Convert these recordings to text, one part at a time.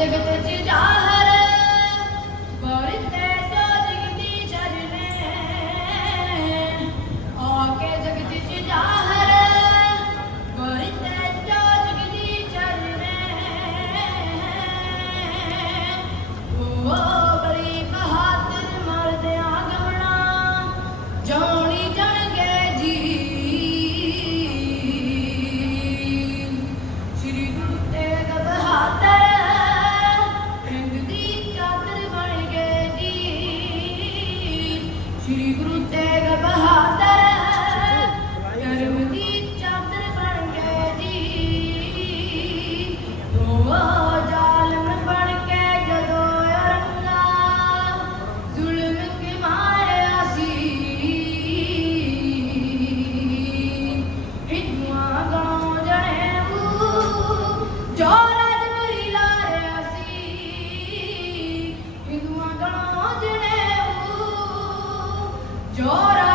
জন্য করেছি Llora.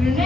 ürüne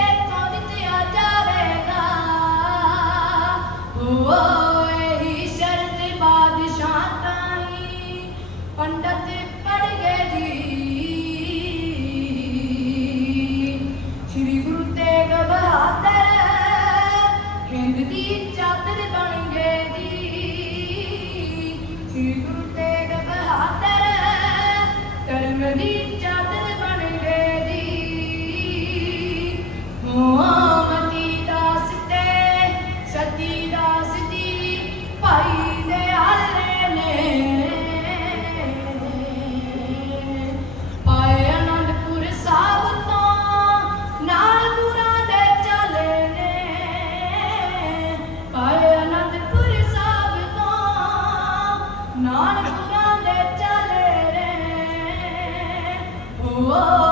Do you. Whoa.